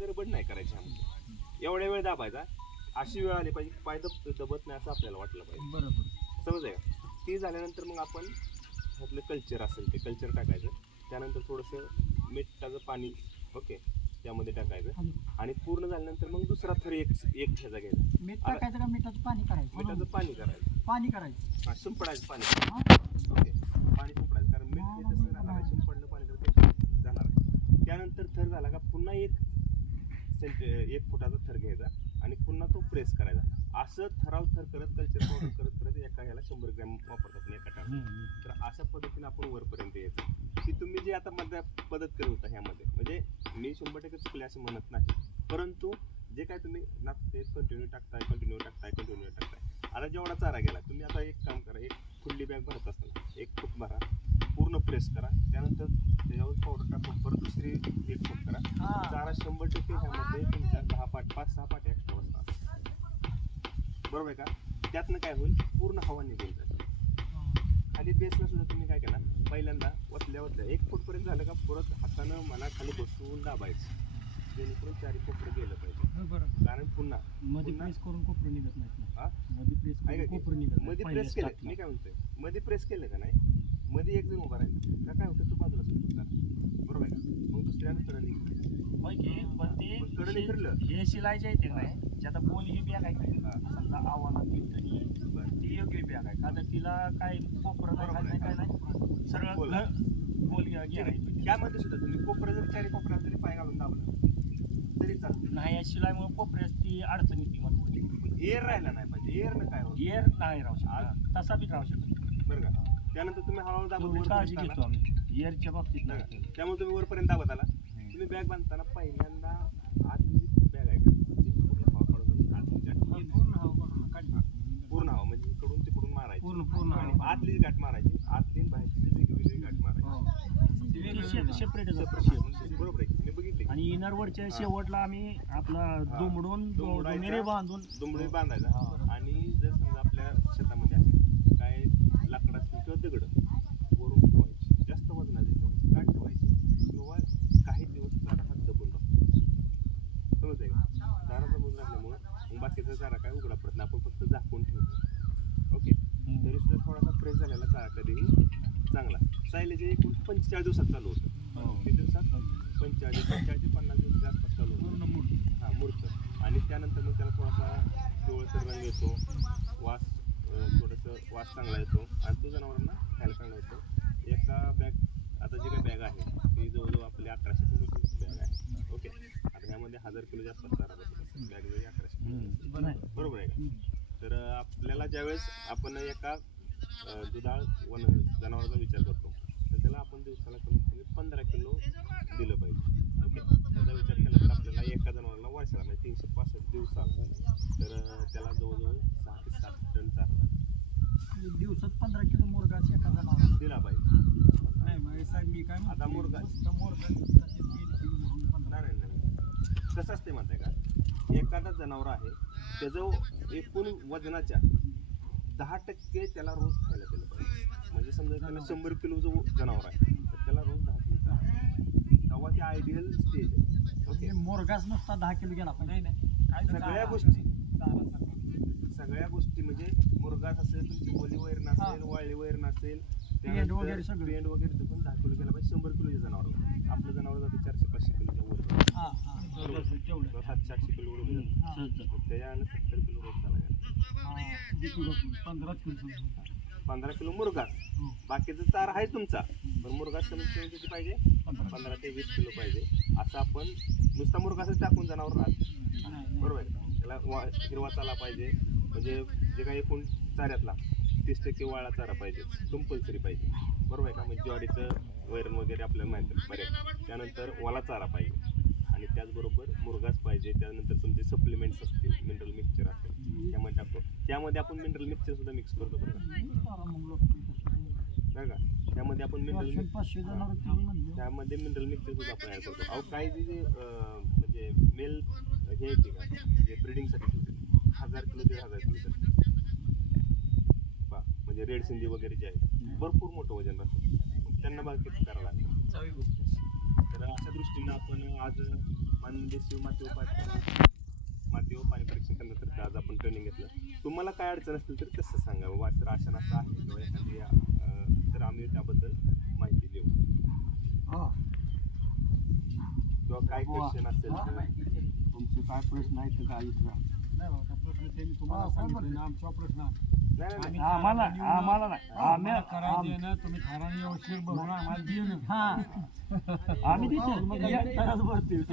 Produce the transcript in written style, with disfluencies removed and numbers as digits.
गडबड नाही करायची ह्यामध्ये. एवढ्या वेळ दाबायचा, अशी वेळ आली पाहिजे पाय दबत नाही असं आपल्याला वाटलं पाहिजे. बरोबर. समज आहे का? ती झाल्यानंतर मग आपण ह्यातलं कल्चर असेल ते कल्चर टाकायचं. त्यानंतर थोडंसं मिठाचं पाणी ओके त्यामध्ये टाकायचं आणि पूर्ण झाल्यानंतर मग दुसरा थर एक ह्याचा घ्यायचा. मीठ टाकायचं का मिठाचं पाणी करायचं? मिठाचं पाणी करायचं. पाणी करायचं. हा शिंपडायचं पाणी ओके पाणी शिंपडायचं कारण मीठ हे तसं राहणार आहे. शिंपडलं पाणी तर ते जाणार आहे. त्यानंतर थर झाला का पुन्हा एक फुटाचा थर घ्यायचा आणि पुन्हा तो प्रेस करायचा. असं थराव थर करत कल्चर पावडर करत करत एका ह्याला 100 ग्रॅम वापरतात एका टाकाला. तर अशा पद्धतीने आपण वरपर्यंत यायचं. की तुम्ही जे आता मध्य पद्धत करत होता ह्यामध्ये म्हणजे मी 100% चुकले असं म्हणत नाही, परंतु जे काय तुम्ही ना ते कंटिन्यू टाकताय. आता जेवढा चारा गेला तुम्ही आता एक काम करा, एक फुल्ली बॅग भरत असताना 1 फूट भरा, पूर्ण प्रेस करा, त्यानंतर त्याच्यावर पावडर टाकून परत दुसरी 1 फूट करा. चारा 100% ह्यामध्ये तुमच्या 5-6 पाट्या एक्स्ट्रा बसतात. बरोबर आहे का? त्यातनं काय होईल पूर्ण हवा निघून जाईल. खाली बेसला सुद्धा तुम्ही काय केला पहिल्यांदा वतल्या 1 फूट पर्यंत झालं का परत हातानं मला खाली बसवून दाबायचं जेणेकरून 4 कोपरं गेलं पाहिजे. कारण पुन्हा मध्ये प्रेस करून कोपरं निघत नाही. मध्ये प्रेस केलं मी काय म्हणतोय मध्ये प्रेस केलं का नाही मध्ये एक जण उभा राहिला का काय होतं तो बाजूला सुटतो. बरोबर आहे का? मग दुसऱ्यानं कडं निघतं. पण ते कडं निघलं हे शिलायचे येते नाही जे आता बोल ही बॅग आहे काय समजा आव्हानात ती योग्य बॅग आहे का तर तिला काय कोपरं नाही काय नाही सरळ बोल त्यामध्ये सुद्धा तुम्ही कोपरं जरी 4 कोपऱ्यात जरी पाय घालून दाबलं तरी चालतं नाही. या शिलाईमुळे कोपऱ्यात ती अडचण येते मग एअर राहिला नाही पाहिजे. एअरनं काय होतं एअर नाही राहू शकत तसा बी राहू शकत. बरं का? त्यानंतर तुम्ही हळूहळू दाबत काळजी घेतो आम्ही एअरच्या बाबतीत नाही. त्यामुळे तुम्ही वरपर्यंत दाबत आला. तुम्ही बॅग बांधताना पहिल्यांदा आतली बॅग आहे का पूर्ण हवा काढून पूर्ण हवा म्हणजे इकडून तिकडून मारायची आणि आतली गाठ मारायची. आतली बाहेरची वेगवेगळी गाठ मारायची. सेपरेट बरोबर आहे मी बघितले. आणि इनरवरच्या शेवटला आम्ही आपला दुमडून दुमडी बांधायचा. आणि जर समजा आपल्या शेतामध्ये आहे काय लाकड असतील किंवा दगड वरून ठेवायची, जास्त वजनाची ठेवायची. काय ठेवायची किंवा काही दिवस चारा हात दबून राहतो. समज आहे का? चारा दबून राहिल्यामुळे मग बाकीचा चारा काय उघडा पडत नाही. आपण फक्त झाकून ठेवतो. ओके तरी सुद्धा थोडासा प्रेस झालेला चारा कधीही चांगला. सायलेज एकूण 45 दिवसात चालू होतं. किती दिवसात? 45 ते 50 दिवसाच्या आसपास चालू होतं. हां मूर्त. आणि त्यानंतर मग त्याला थोडासा पिवळसर रंग येतो, थोडंसं वास चांगला येतो आणि तो जनावरांना खायला चांगला येतो. एका बॅग आता जी काही बॅग आहे ती जवळजवळ आपली 1100 किलोची बॅग आहे. ओके आता ह्यामध्ये 1000 किलोच्या आसपास चारा बसतो. बॅग जरी 1100 किलो बरोबर आहे का? तर आपल्याला ज्यावेळेस आपण एका दुधाळ जनावरांचा विचार करतो तर त्याला आपण दिवसाला कमीत कमी 15 किलो दिलं पाहिजे. ओके त्याचा विचार केला तर आपल्याला एका जनावराला वर्षाला म्हणजे 365 दिवसाला तर त्याला जवळजवळ 6 ते 7 टन चारा दिवसात 15 किलो मुरघास एका जनावर दिला पाहिजे. नाही साहेब मी काय आता मुरघा नाही कसं असते माहिती आहे का? एखादा जनावर आहे त्याचं एकूण वजनाच्या 10% त्याला रोज खायला दिलं पाहिजे. म्हणजे समजा त्याला 100 किलो जो जनावर आहे तर त्याला रोज 10 किलो चारा तेव्हा ते आयडियल स्टेज आहे. ओके मुरघास नुसता 10 किलो गेला पण सगळ्या गोष्टी म्हणजे मुरघास असेल तुमची ओली वैर नसेल वाळली वैर नसेल पेंड वगैरे सगळं पेंड वगैरे पण 10 किलो गेला पाहिजे. 100 किलोच्या जनावर आपलं जनावर जातं 400-500 किलोच्या वर 700-800 किलो त्याच्यानं 70 किलो रोज चालला गेला. 15 किलो मुरघास. बाकीचा चारा आहे तुमचा पण मुरघास कमीत कमी किती पाहिजे? 15 ते 20 किलो पाहिजे. असं आपण नुसता मुरघासच टाकून जनावर राहत बरोबर आहे. त्याला हिरवा चारा पाहिजे म्हणजे जे काही एकूण चाऱ्यातला 30% वाळा चारा पाहिजे कंपल्सरी पाहिजे. बरोबर आहे का? म्हणजे ज्वारीचं वैरण वगैरे आपल्याला माहिती आहे बरे. त्यानंतर ओला चारा पाहिजे आणि त्याचबरोबर मुरघास पाहिजे. त्यानंतर तुमचे सप्लिमेंट्स असतील मिनरल मिक्सचर असेल त्यामध्ये टाकतो. त्यामध्ये आपण मिनरल मिक्सचर सुद्धा मिक्स करतो बरं का? त्यामध्ये आपण त्यामध्ये मिनरल मिक्सचर सुद्धा आपण ॲड करतो. अहो काही जे म्हणजे मेल हे येते का जे ब्रिडिंगसाठी 1000 किलो 1500 किलो म्हणजे रेड सिंधी वगैरे जे आहेत भरपूर मोठं वजन राहतं. त्यांना बाकी करावं लागतं. तर अशा दृष्टीनं आपण आज मानदेशी माती व पाणी परीक्षण करण्यासाठी आज आपण ट्रेनिंग घेतलं. तुम्हाला काय अडचण असतील तर तसं सांगा बाबा, सर अशा नसा आहे किंवा एखादी तर आम्ही त्याबद्दल माहिती देऊ किंवा काय क्वेश्चन असेल तर तुमचे काय प्रश्न आहेत का विचारा. प्रश्न त्यांनी तुम्हाला सांगितले ना, आमचा प्रश्न नाही नाही आम्हाला नाही आम्ही करायचे ना, तुम्ही ठराव व्यवस्थित बघून आम्हाला देणं. आम्ही तिथे